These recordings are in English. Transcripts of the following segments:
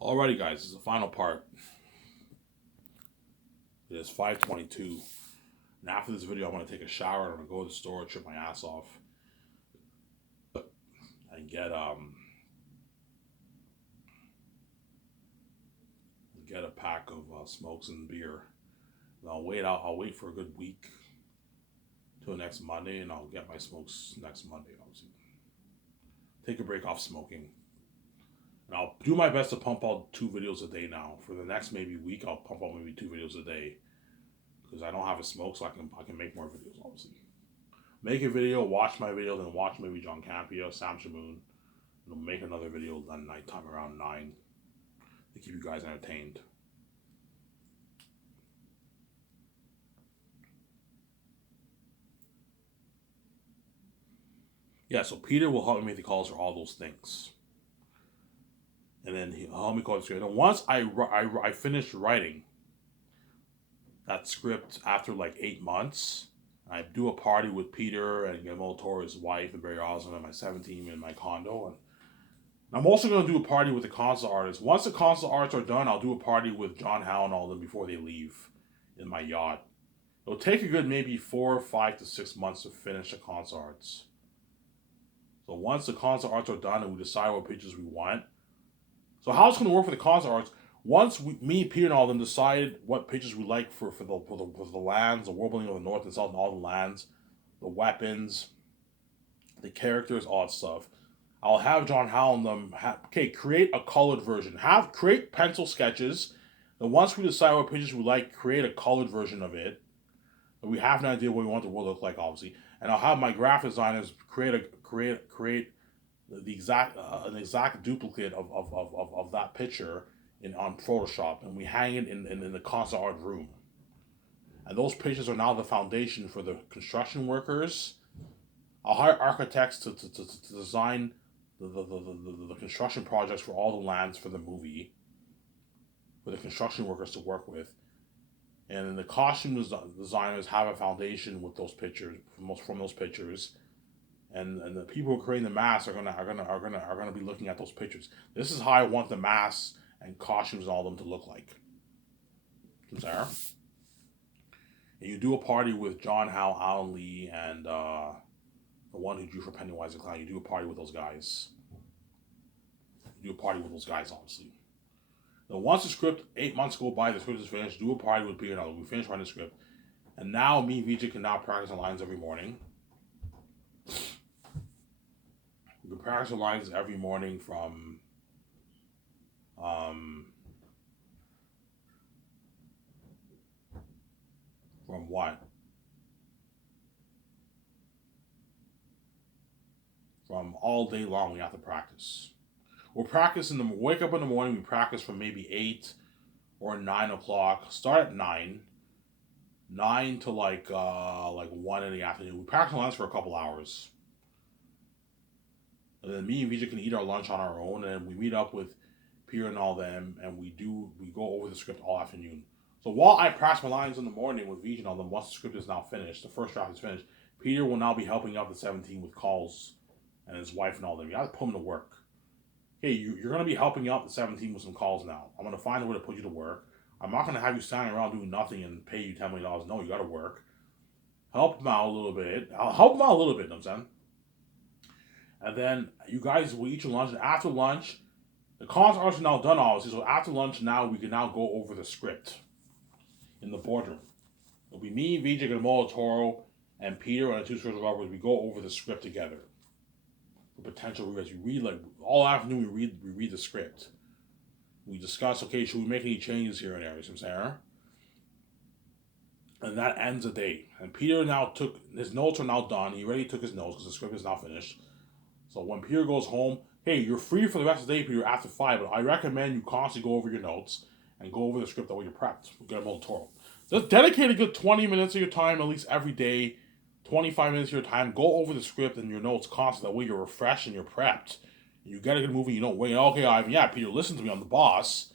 Alrighty, guys, this is the final part. It is 5:22, and after this video, I'm gonna take a shower. I'm gonna go to the store, trip my ass off, and get a pack of smokes and beer. And I'll wait out. I'll wait for a good week till next Monday, and I'll get my smokes next Monday. Obviously, take a break off smoking, and I'll do my best to pump out 2 videos a day now. For the next maybe week, I'll pump out maybe 2 videos a day because I don't have a smoke, so I can make more videos. Obviously, make a video, watch my video, then watch maybe John Campia, Sam Shamoon, and make another video at nighttime around 9 to keep you guys entertained. Yeah, so Peter will help me make the calls for all those things. And then he'll help me call the script. And once I finish writing that script after like 8 months, I do a party with Peter and Guillermo del Toro, his wife, and Barry Osmond, and my 17 in my condo. And I'm also going to do a party with the concept artists. Once the concept arts are done, I'll do a party with John Howe and all of them before they leave in my yacht. It'll take a good maybe 4, 5 to 6 months to finish the concept arts. So once the concept arts are done and we decide what pictures we want, so how it's going to work for the concept arts, once me, Peter, and all of them decide what pictures we like for the lands, the world building of the North and South, and all the lands, the weapons, the characters, all that stuff, I'll have John Howe and them, create a colored version. Create pencil sketches. Then once we decide what pictures we like, create a colored version of it. And we have an idea what we want the world to look like, obviously. And I'll have my graphic designers create the exact an exact duplicate of that picture on Photoshop, and we hang it in the concept art room. And those pictures are now the foundation for the construction workers. I'll hire architects to design the construction projects for all the lands for the movie, for the construction workers to work with. And then the costume designers have a foundation with those pictures from those pictures, and the people who are creating the masks are gonna be looking at those pictures. This is how I want the masks and costumes and all of them to look like. Sarah, and you do a party with John Howe, Alan Lee, and the one who drew for Pennywise the Clown. You do a party with those guys. You do a party with those guys, obviously. Now, once the script, 8 months go by, the script is finished. Do a party with Peter and all. We finish writing the script, and now me and Vijay can now practice the lines every morning. We can practice the lines every morning from what? From all day long, we have to practice. We'll practice wake up in the morning. We practice from maybe 8 or 9 o'clock. Start at 9 to like 1 in the afternoon. We practice lines for a couple hours. And then me and Vijay can eat our lunch on our own, and then we meet up with Peter and all them, and we go over the script all afternoon. So while I practice my lines in the morning with Vijay and all them, once the script is now finished, the first draft is finished, Peter will now be helping out the 17 with calls, and his wife and all them. You have to put him to work. Hey, you're going to be helping out the 17 with some calls now. I'm going to find a way to put you to work. I'm not going to have you standing around doing nothing and pay you $10 million. No, you got to work. Help him out a little bit. I'll help him out a little bit, you know what I'm saying? And then you guys will eat your lunch. And after lunch, the concept arts are now done, obviously. So after lunch, now we can now go over the script in the boardroom. It'll be me, Vijay, Guillermo del Toro, and Peter and the two script developers. We go over the script together. For potential readers, we read like all afternoon. We read the script. We discuss. Okay, should we make any changes here and there? You know what I'm saying? And that ends the day. And Peter now took his notes are now done. He already took his notes because the script is now finished. So when Peter goes home, hey, you're free for the rest of the day, Peter, after 5, but I recommend you constantly go over your notes and go over the script that way you're prepped. We'll get them all Toro. Just dedicate a good 20 minutes of your time, at least every day, 25 minutes of your time. Go over the script and your notes constantly. That way you're refreshed and you're prepped. And you get a good movie, you don't wait. Okay, Ivan, yeah, Peter, listen to me, I'm the boss.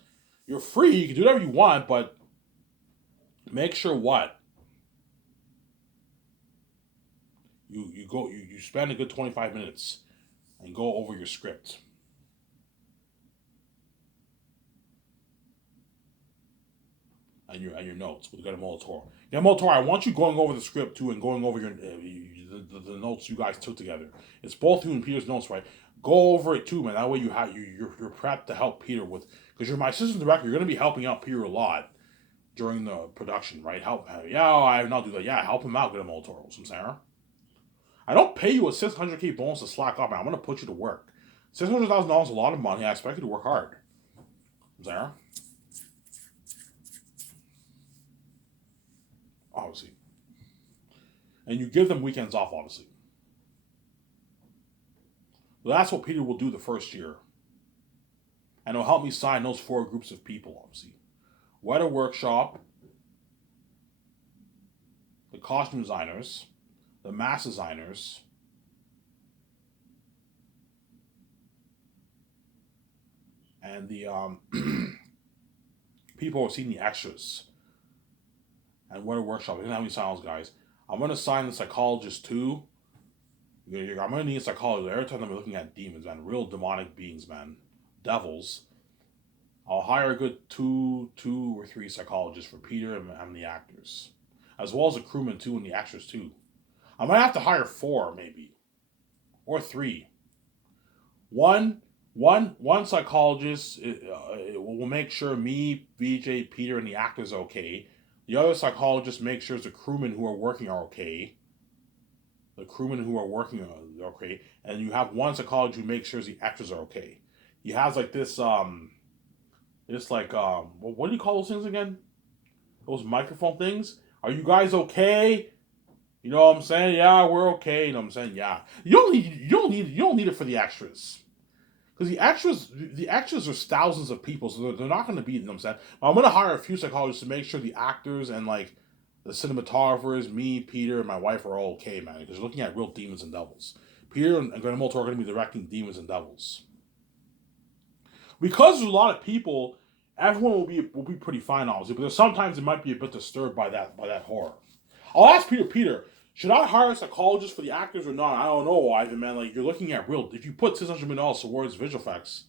You're free, you can do whatever you want, but make sure what? You spend a good 25 minutes and go over your script. and your notes with Guillermo del Toro. Guillermo del Toro, I want you going over the script too and going over the notes you guys took together. It's both you and Peter's notes, right? Go over it too, man. That way you're prepped to help Peter with, because you're my assistant director. You're going to be helping out Peter a lot during the production, right? I not do that. Yeah, help him out, Guillermo del Toro. Some Sarah. I don't pay you a 600K bonus to slack off, man. I'm going to put you to work. $600,000 is a lot of money. I expect you to work hard. Sarah. Obviously. And you give them weekends off, obviously. Well, that's what Peter will do the first year. And it'll help me sign those 4 groups of people, obviously. Weta Workshop, the costume designers, the mask designers, and the people who are seeing the extras. And Weta Workshop, they didn't have any sign those guys. I'm going to sign the psychologist too. I'm going to need a psychologist every time I'm looking at demons, man. Real demonic beings, man. Devils. I'll hire a good two or three psychologists for Peter and the actors, as well as the crewmen too and the actors too. I might have to hire 4 maybe, or 3. One psychologist will make sure me, VJ, Peter, and the actors are okay. The other psychologist makes sure the crewmen who are working are okay. And you have one psychologist who makes sure the actors are okay. He has like this what do you call those things again? Those microphone things? Are you guys okay? You know what I'm saying? Yeah, we're okay. You know what I'm saying? Yeah. You don't need it for the extras. Because the extras are thousands of people, so they're not going to be, you know what I'm saying? I'm going to hire a few psychologists to make sure the actors and like the cinematographers, me, Peter, and my wife are all okay, man. Because you're looking at real demons and devils. Peter and Guillermo del Toro are going to be directing demons and devils. Because there's a lot of people, everyone will be pretty fine, obviously. But sometimes it might be a bit disturbed by that horror. I'll ask Peter, should I hire a psychologist for the actors or not? I don't know, Ivan, man. Like, you're looking at real... If you put $600 million towards visual effects,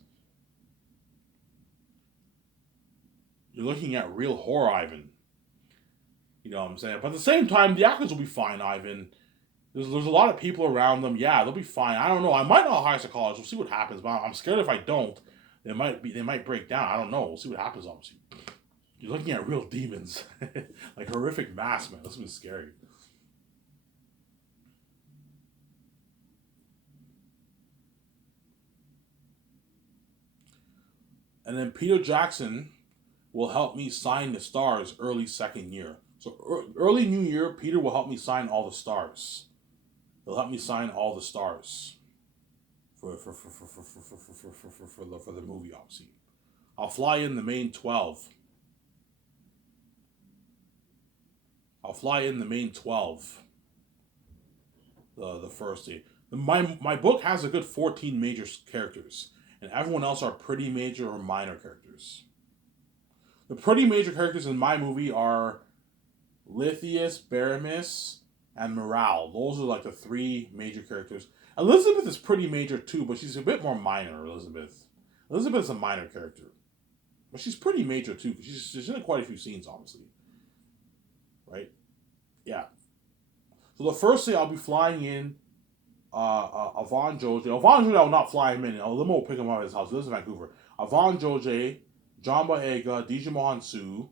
you're looking at real horror, Ivan. You know what I'm saying? But at the same time, the actors will be fine, Ivan. There's a lot of people around them. Yeah, they'll be fine. I don't know. I might not hire a psychologist. We'll see what happens. But I'm scared if I don't, they might break down. I don't know. We'll see what happens, obviously. You're looking at real demons. Like horrific masks, man. This is scary. And then Peter Jackson will help me sign the stars early second year. So early new year, Peter will help me sign all the stars. He'll help me sign all the stars for the movie, obviously. I'll fly in the main 12. The first day. My book has a good 14 major characters, and everyone else are pretty major or minor characters. The pretty major characters in my movie are Lithius, Baramis, and Morale. Those are like the 3 major characters. Elizabeth is pretty major too, but she's a bit more minor, Elizabeth. Elizabeth's a minor character. But she's pretty major too, because she's in quite a few scenes, obviously. Right? Yeah. So the first day I'll be flying in Avon Joje. Avon Joje I will not fly him in. Limo will pick him up at his house. He lives in Vancouver. Avon Joje, John Boyega, DJ Mohan Su,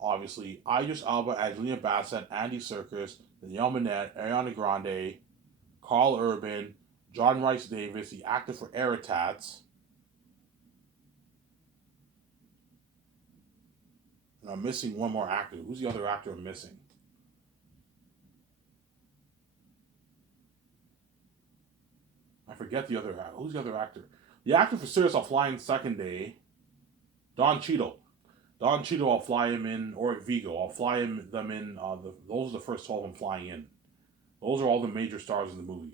obviously, Idris Elba, Angelina Bassett, Andy Serkis, Danielle Minette, Ariana Grande, Carl Urban, John Rice Davis, the actor for Eritats. And I'm missing one more actor. Who's the other actor I'm missing? I forget the other actor. Who's the other actor? The actor for Sirius I'll fly in second day. Don Cheadle. I'll fly him in, or Vigo. I'll fly them in. Those are the first 12 I'm flying in. Those are all the major stars in the movie.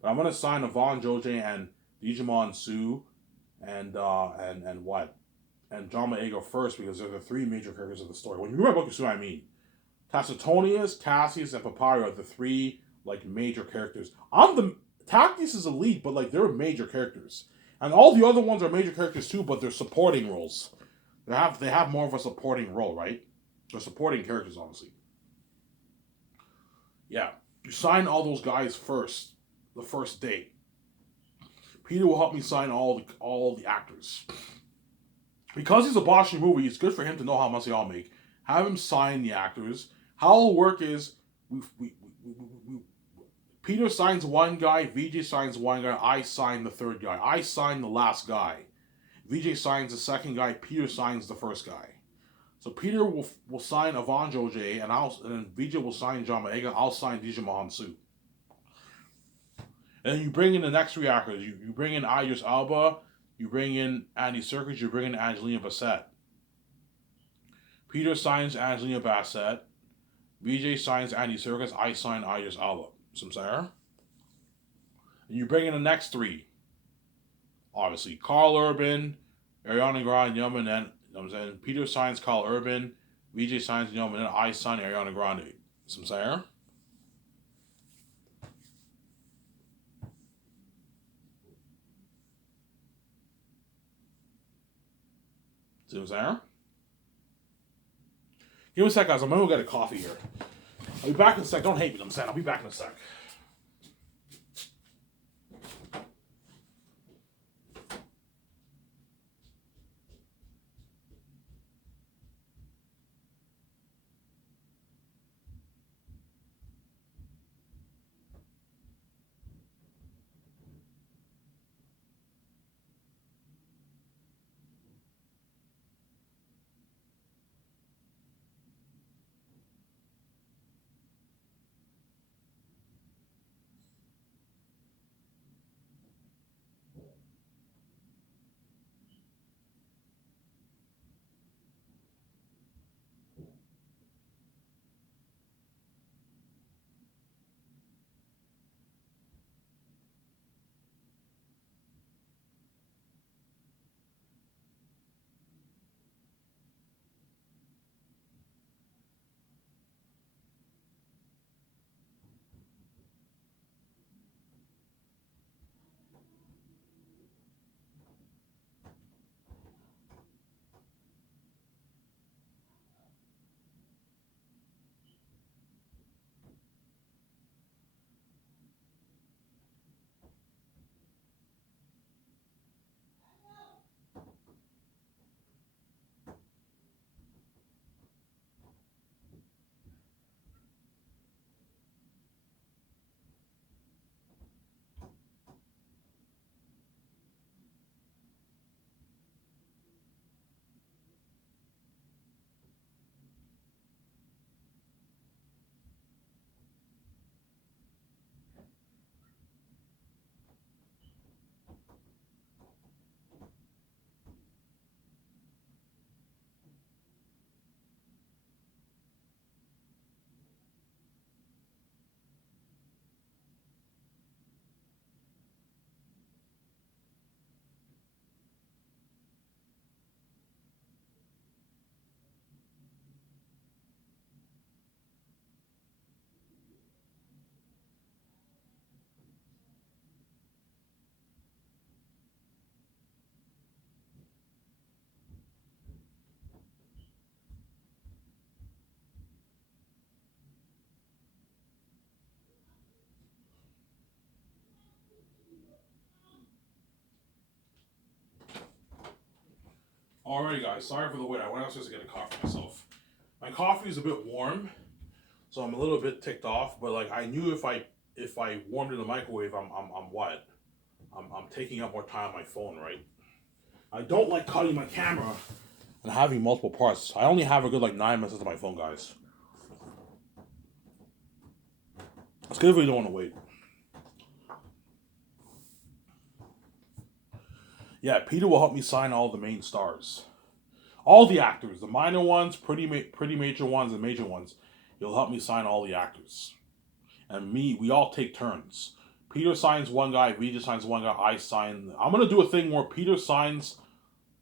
But I'm gonna sign Avon Joje and Digimon Su, and what, and John Boyega first, because they're the 3 major characters of the story. When you read my book, you see what I mean. Tacitonius, Cassius, and Papyri are the 3 like major characters. Tactius is a lead, but like they're major characters, and all the other ones are major characters too, but they're supporting roles. They have more of a supporting role, right? They're supporting characters, obviously. Yeah. You sign all those guys first, the first day. Peter will help me sign all the actors. Because he's a Bosch movie, it's good for him to know how much they all make. Have him sign the actors. How it'll work is we Peter signs one guy, VJ signs one guy, I sign the third guy. I sign the last guy. VJ signs the second guy, Peter signs the first guy. So Peter will sign Avanjo J, and then VJ will sign John Maega. I'll sign DJ Mahansu. And then you bring in the next three actors. You bring in Idris Alba, you bring in Andy Serkis, you bring in Angelina Bassett. Peter signs Angelina Bassett. VJ signs Andy Serkis. I sign Idris Alba. Some saying. And you bring in the next three. Obviously, Carl Urban, Ariana Grande, and I'm saying Peter signs Carl Urban, VJ signs and then I sign Ariana Grande. Some saying. See what I'm saying? Give me a sec, guys. I'm gonna go get a coffee here. I'll be back in a sec. Don't hate me, I'm saying. I'll be back in a sec. Alrighty, guys. Sorry for the wait. I went upstairs to get a coffee myself. My coffee is a bit warm, so I'm a little bit ticked off. But like I knew if I warmed it in the microwave, I'm what? I'm taking up more time on my phone, right? I don't like cutting my camera and having multiple parts. I only have a good like 9 minutes on my phone, guys. It's good if you don't want to wait. Yeah, Peter will help me sign all the main stars. All the actors, the minor ones, pretty major ones, and major ones. He'll help me sign all the actors. And we all take turns. Peter signs one guy, VJ signs one guy, I sign. I'm going to do a thing where Peter signs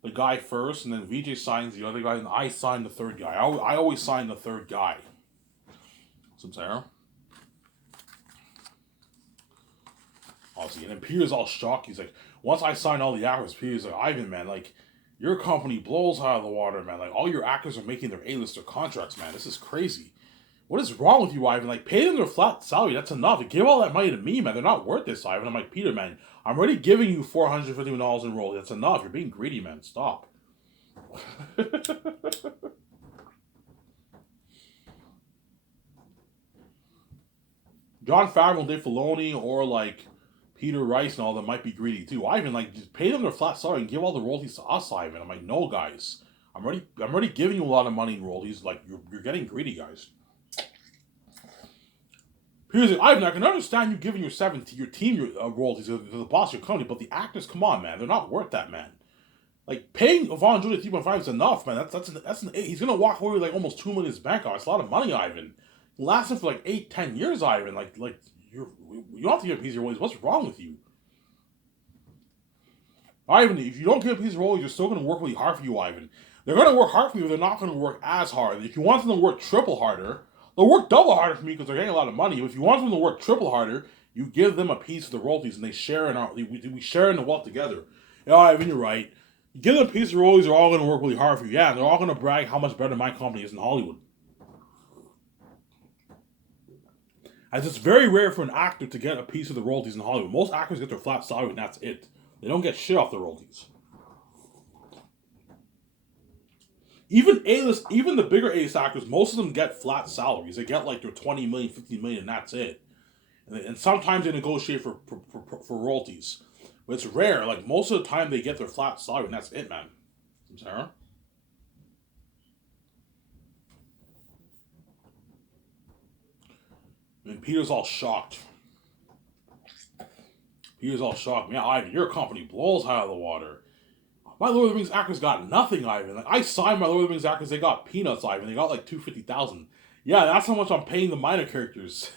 the guy first, and then VJ signs the other guy, and I sign the third guy. I always sign the third guy. Some Sarah. Obviously, and then Peter's all shocked. He's like, once I sign all the actors, Peter's like, Ivan, man, like, Your company blows out of the water, man. Like, all your actors are making their A-lister contracts, man. This is crazy. What is wrong with you, Ivan? Like, pay them their flat salary. That's enough. Give all that money to me, man. They're not worth this, Ivan. I'm like, Peter, man, I'm already giving you $450 in roll. That's enough. You're being greedy, man. Stop. Jon Favreau and Dave Filoni or like Peter Rice and all them might be greedy too. Ivan, like, just pay them their flat salary and give all the royalties to us, Ivan. I'm like, no, guys. I'm already giving you a lot of money in royalties. Like, you're getting greedy, guys. Here's it, Ivan. I can understand you giving your team your royalties to the boss of your company, but the actors, come on, man, they're not worth that, man. Like, paying Yvonne Julia 3.5 is enough, man. He's gonna walk away with like almost $2 million in his bank account. It's a lot of money, Ivan. It lasts him for like 8-10 years, Ivan. You don't have to give a piece of your royalties. What's wrong with you, Ivan? If you don't give a piece of royalties, you're still gonna work really hard for you, Ivan. They're gonna work hard for you, but they're not gonna work as hard. If you want them to work triple harder, they'll work double harder for me because they're getting a lot of money. But if you want them to work triple harder, you give them a piece of the royalties, and they share we share in the wealth together. Yeah, Ivan, you're right. You give them a piece of royalties, they're all going to work really hard for you. Yeah, and they're all going to brag how much better my company is in Hollywood. As it's very rare for an actor to get a piece of the royalties in Hollywood. Most actors get their flat salary and that's it. They don't get shit off the royalties. Even the bigger A-list actors, most of them get flat salaries. They get like their 20 million, 50 million, and that's it. And sometimes they negotiate for royalties. But it's rare. Like, most of the time they get their flat salary and that's it, man. Sarah? And Peter's all shocked. Man, Ivan, your company blows out of the water. My Lord of the Rings actors got nothing, Ivan. Like, I signed my Lord of the Rings actors, they got peanuts, Ivan. They got like $250,000. Yeah, that's how much I'm paying the minor characters.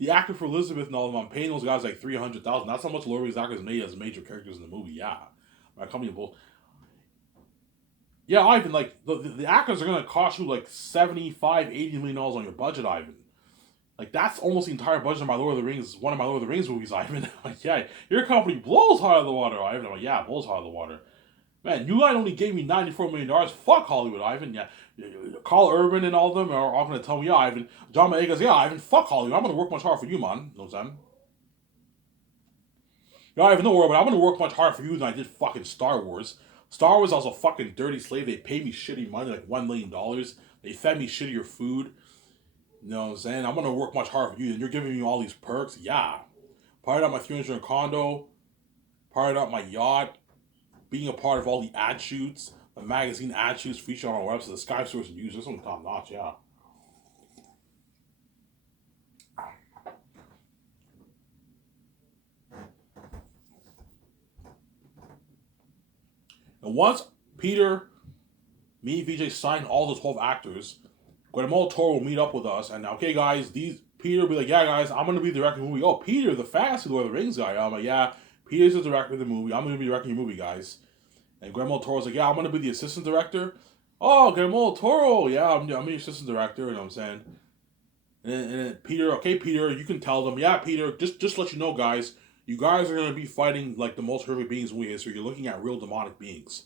The actor for Elizabeth and all of them, I'm paying those guys like $300,000. That's how much Lord of the Rings actors made as major characters in the movie. Yeah, my company will. Yeah, Ivan. Like, the actors are gonna cost you like $75-80 million on your budget, Ivan. Like, that's almost the entire budget of my Lord of the Rings, one of my Lord of the Rings movies, Ivan. Like, yeah, your company blows hard of the water, Ivan. I'm like, yeah, blows hard of the water. Man, you guys only gave me $94 million. Fuck Hollywood, Ivan. Yeah, Carl Urban and all of them are all going to tell me, yeah, Ivan. John Boyega goes, yeah, Ivan, fuck Hollywood. I'm going to work much harder for you, man. You know what I'm saying? Yeah, Ivan, don't worry, but I'm going to work much harder for you than I did fucking Star Wars. Star Wars, I was a fucking dirty slave. They paid me shitty money, like $1 million. They fed me shittier food. You know what I'm saying? I'm going to work much harder for you, and you're giving me all these perks. Yeah. Parted out my 300 condo. Parted out my yacht. Being a part of all the ad shoots, the magazine ad shoots featured on our website, the Sky Source News, this one's top notch, yeah. And once Peter, me, VJ signed all the 12 actors, Guillermo del Toro will meet up with us, and okay, guys, Peter will be like, yeah, guys, I'm going to be directing the movie. Oh, Peter, the fancy Lord of the Rings guy. I'm like, yeah, Peter's the director of the movie. I'm going to be directing your movie, guys. And Guillermo del Toro's like, yeah, I'm going to be the assistant director. Oh, Guillermo del Toro, yeah, I'm the assistant director, you know what I'm saying? And then Peter, okay, Peter, you can tell them, yeah, Peter, just let you know, guys, you guys are going to be fighting like the most horrific beings in history. You're looking at real demonic beings.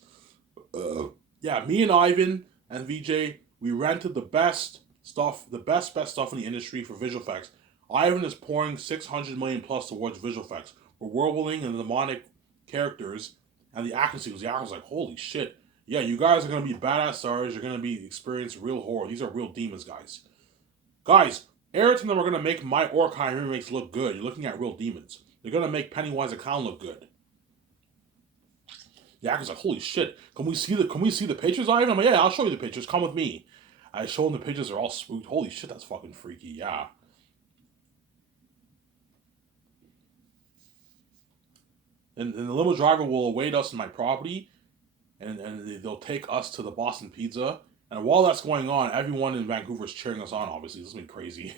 Yeah, me and Ivan and VJ, we rented the best stuff in the industry for visual effects. Ivan is pouring $600 million plus towards visual effects. We're whirlwinding and the demonic characters and the action sequence. The action's like, holy shit. Yeah, you guys are going to be badass stars. You're going to be experience real horror. These are real demons, guys. Guys, Ayrton and them are going to make my Orkai remakes look good. You're looking at real demons. They're going to make Pennywise the Clown look good. The actor's like, holy shit. Can we see the pictures, Ivan? I'm like, yeah, I'll show you the pictures. Come with me. I show them the pictures. They're all spooked. Holy shit, that's fucking freaky. Yeah. And the limo driver will await us in my property, and they'll take us to the Boston Pizza. And while that's going on, everyone in Vancouver is cheering us on, obviously. This has been crazy.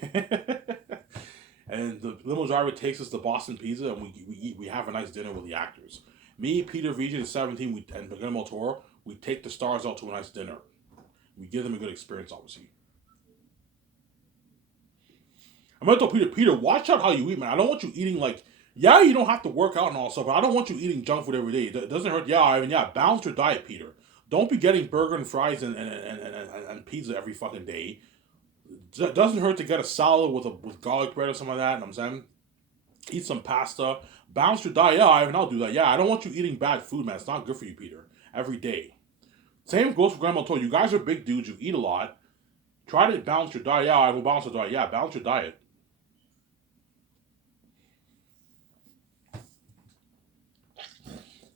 And the limo driver takes us to Boston Pizza, and we have a nice dinner with the actors. Me, Peter, VJ, and 17, and Guillermo del Toro, we take the stars out to a nice dinner. We give them a good experience, obviously. I'm going to tell Peter, watch out how you eat, man. I don't want you eating like Yeah, you don't have to work out and all stuff, but I don't want you eating junk food every day. It doesn't hurt. Yeah, Ivan. Yeah, balance your diet, Peter. Don't be getting burger and fries and pizza every fucking day. It doesn't hurt to get a salad with garlic bread or something like that. You know what I'm saying, eat some pasta. Balance your diet. Yeah, Ivan. I'll do that. Yeah, I don't want you eating bad food, man. It's not good for you, Peter. Every day. Same goes for Grandma told you. You guys are big dudes. You eat a lot. Try to balance your diet. Yeah, I will balance your diet. Yeah, balance your diet.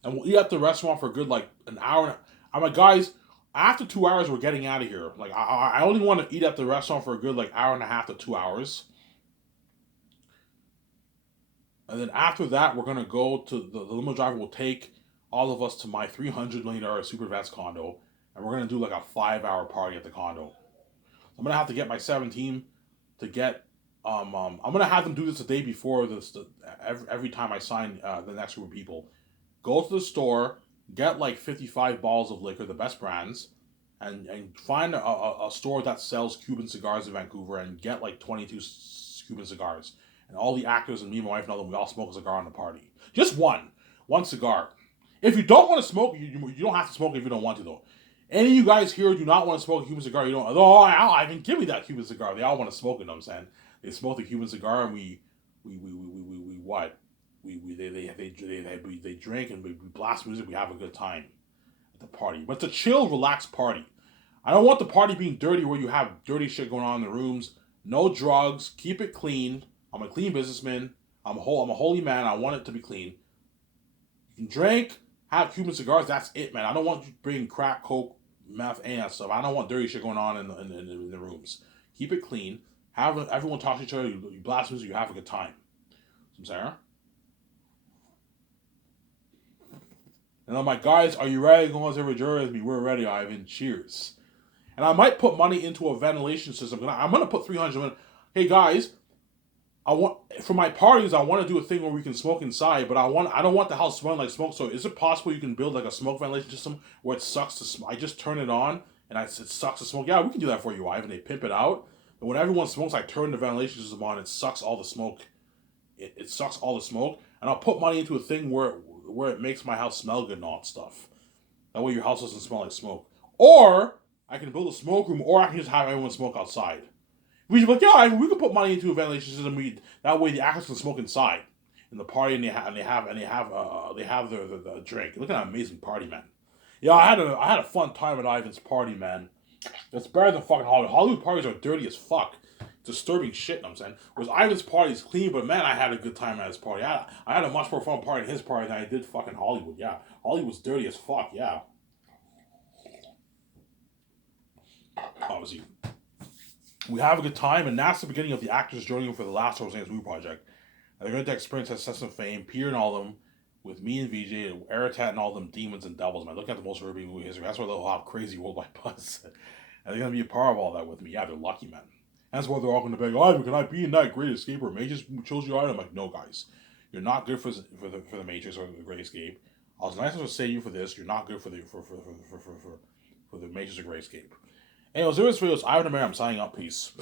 And we'll eat at the restaurant for a good like an hour. I'm like, guys, after 2 hours, we're getting out of here. Like, I only want to eat at the restaurant for a good like hour and a half to 2 hours, and then after that, we're gonna go to the limo driver will take all of us to my $300 million super advanced condo, and we're gonna do like a 5 hour party at the condo. I'm gonna have to get my 17 to get. I'm gonna have them do this the day before this. Every time I sign the next group of people, go to the store, get like 55 bottles of liquor, the best brands, and find a store that sells Cuban cigars in Vancouver and get like 22 Cuban cigars. And all the actors and me and my wife and all them, we all smoke a cigar on the party. Just one cigar. If you don't want to smoke, you don't have to smoke if you don't want to though. Any of you guys here do not want to smoke a Cuban cigar. You don't. Oh, I can give me that Cuban cigar. They all want to smoke it. You know what I'm saying, they smoke the Cuban cigar and we what? They drink and we blast music. We have a good time at the party. But it's a chill, relaxed party. I don't want the party being dirty where you have dirty shit going on in the rooms. No drugs. Keep it clean. I'm a clean businessman. I'm a holy man. I want it to be clean. You can drink, have Cuban cigars. That's it, man. I don't want you bringing crack, coke, meth, any of that stuff. I don't want dirty shit going on in the rooms. Keep it clean. Have everyone talk to each other. You blast music. You have a good time. I'm saying. And I'm like, guys, are you ready? Go on to jury with me. We're ready, Ivan. Cheers. And I might put money into a ventilation system. I'm gonna put 300. Hey guys, I want for my parties. I want to do a thing where we can smoke inside, but I don't want the house smelling like smoke. So is it possible you can build like a smoke ventilation system where it sucks to I just turn it on and it sucks to smoke. Yeah, we can do that for you, Ivan. They pimp it out. And when everyone smokes, I turn the ventilation system on. It sucks all the smoke. It sucks all the smoke, and I'll put money into a thing where it makes my house smell good and all that stuff. That way your house doesn't smell like smoke. Or I can build a smoke room, or I can just have everyone smoke outside. We should be like, yeah, I mean, we could put money into a ventilation system. That way the actors can smoke inside in the party, and they have the drink. Look at that amazing party, man. Yeah, I had a fun time at Ivan's party, man. It's better than fucking Hollywood. Hollywood parties are dirty as fuck. Disturbing shit, you know what I'm saying? Whereas Ivan's party is clean, but man, I had a good time at his party. I had a much more fun party at his party than I did fucking Hollywood, yeah. Hollywood's dirty as fuck, yeah. Obviously. We have a good time, and that's the beginning of the actors joining for the last Rose movie project. And they're going to experience success and fame, Peter and all of them, with me and VJ, Aratat and all them demons and devils, man. Look at the most Ruby movie history. That's why they'll have crazy worldwide buzz. And they're going to be a part of all that with me. Yeah, they're lucky, man. That's why they're all going to be like, oh, can I be in that Great Escape or Matrix chose you out? I'm like, no, guys. You're not good for the Matrix or the Great Escape. I was nice to say you for this. You're not good for the Matrix or Great Escape. Anyways, there is videos. Ivan and Mary, I'm signing up. Peace.